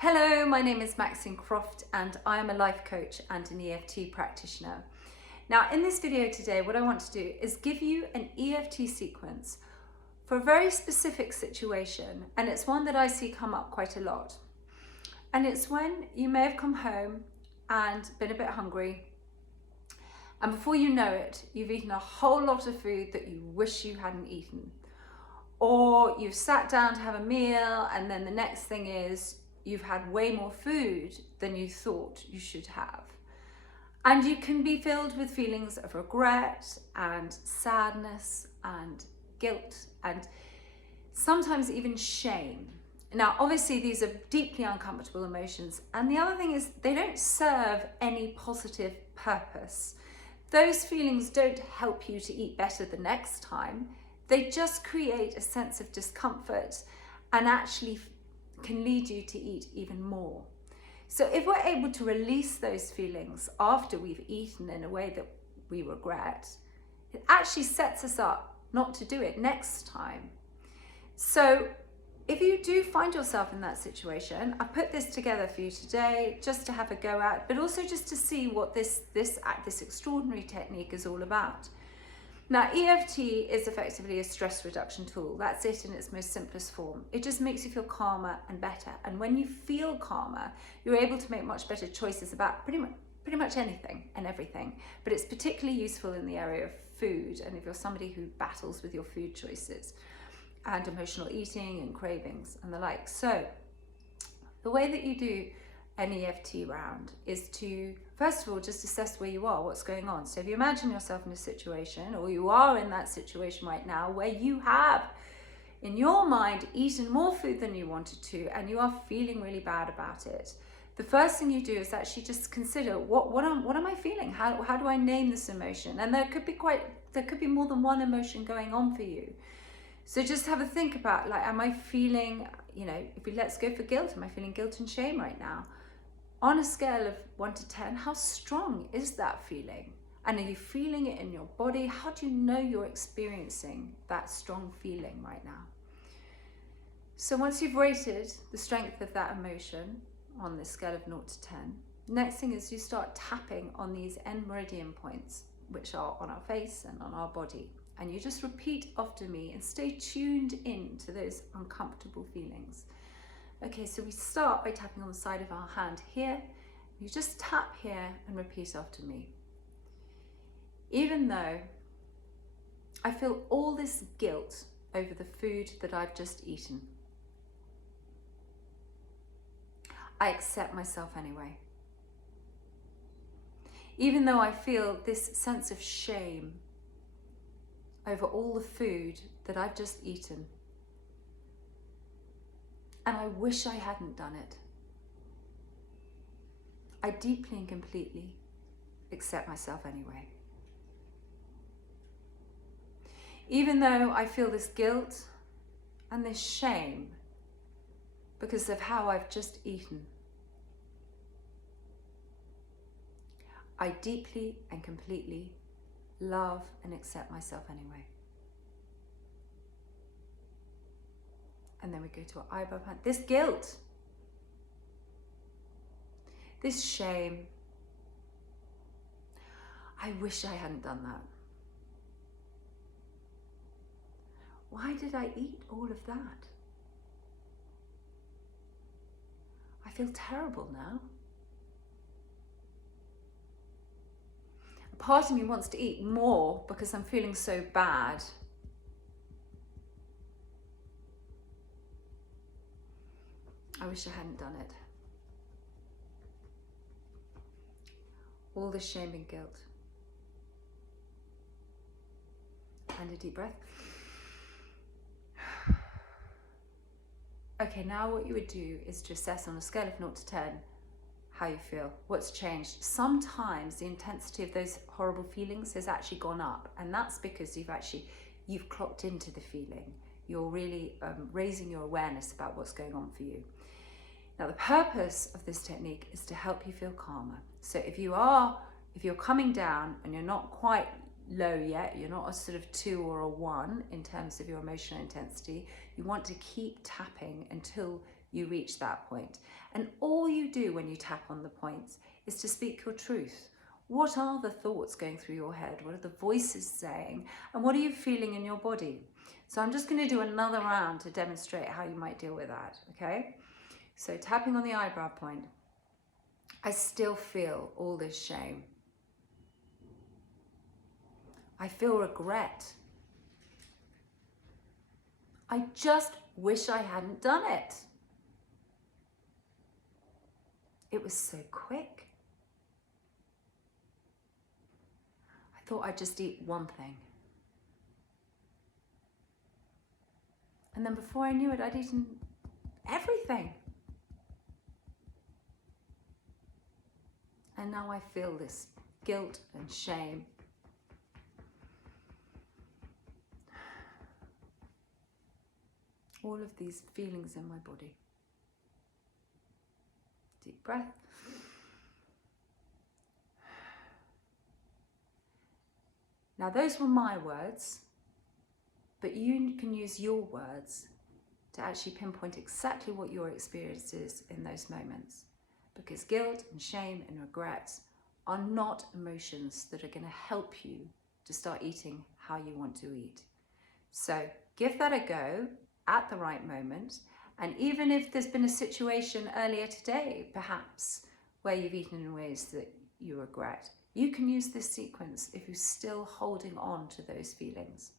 Hello, my name is Maxine Croft and I am a life coach and an EFT practitioner. Now in this video today, what I want to do is give you an EFT sequence for a very specific situation, and it's one that I see come up quite a lot. And it's when you may have come home and been a bit hungry, and before you know it, you've eaten a whole lot of food that you wish you hadn't eaten. Or you've sat down to have a meal and then the next thing is you've had way more food than you thought you should have. And you can be filled with feelings of regret and sadness and guilt and sometimes even shame. Now, obviously these are deeply uncomfortable emotions, and the other thing is they don't serve any positive purpose. Those feelings don't help you to eat better the next time. They just create a sense of discomfort and actually can lead you to eat even more. So if we're able to release those feelings after we've eaten in a way that we regret, it actually sets us up not to do it next time. So if you do find yourself in that situation, I put this together for you today just to have a go at, but also just to see what this extraordinary technique is all about. Now, EFT is effectively a stress reduction tool. That's it in its most simplest form. It just makes you feel calmer and better. And when you feel calmer, you're able to make much better choices about pretty much anything and everything. But it's particularly useful in the area of food, and if you're somebody who battles with your food choices and emotional eating and cravings and the like. So the way that you do an EFT round is to, first of all, just assess where you are, what's going on. So if you imagine yourself in a situation, or you are in that situation right now, where you have, in your mind, eaten more food than you wanted to, and you are feeling really bad about it, the first thing you do is actually just consider, what am I feeling? How do I name this emotion? And there could be more than one emotion going on for you. So just have a think about, like, am I feeling, let's go for guilt. Am I feeling guilt and shame right now? On a scale of 1 to 10, how strong is that feeling? And are you feeling it in your body? How do you know you're experiencing that strong feeling right now? So once you've rated the strength of that emotion on this scale of 0 to 10, next thing is you start tapping on these end meridian points, which are on our face and on our body. And you just repeat after me and stay tuned in to those uncomfortable feelings. Okay, so we start by tapping on the side of our hand here. You just tap here and repeat after me. Even though I feel all this guilt over the food that I've just eaten, I accept myself anyway. Even though I feel this sense of shame over all the food that I've just eaten, and I wish I hadn't done it, I deeply and completely accept myself anyway. Even though I feel this guilt and this shame because of how I've just eaten, I deeply and completely love and accept myself anyway. And then we go to our eyebrow point. This guilt, this shame, I wish I hadn't done that. Why did I eat all of that? I feel terrible now. A part of me wants to eat more because I'm feeling so bad. I wish I hadn't done it. All the shame and guilt. And a deep breath. Okay, now what you would do is to assess on a scale of 0 to 10 how you feel, what's changed. Sometimes the intensity of those horrible feelings has actually gone up, and that's because you've clocked into the feeling. You're really raising your awareness about what's going on for you. Now, the purpose of this technique is to help you feel calmer. So if you're coming down and you're not quite low yet, you're not a sort of 2 or a 1 in terms of your emotional intensity, you want to keep tapping until you reach that point. And all you do when you tap on the points is to speak your truth. What are the thoughts going through your head? What are the voices saying? And what are you feeling in your body? So I'm just going to do another round to demonstrate how you might deal with that, okay? So tapping on the eyebrow point, I still feel all this shame. I feel regret. I just wish I hadn't done it. It was so quick. I thought I'd just eat one thing. And then before I knew it, I'd eaten everything. And now I feel this guilt and shame. All of these feelings in my body. Deep breath. Now those were my words, but you can use your words to actually pinpoint exactly what your experience is in those moments. Because guilt and shame and regret are not emotions that are going to help you to start eating how you want to eat. So give that a go at the right moment. And even if there's been a situation earlier today, perhaps, where you've eaten in ways that you regret, you can use this sequence if you're still holding on to those feelings.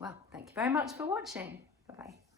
Well, thank you very much for watching. Bye-bye.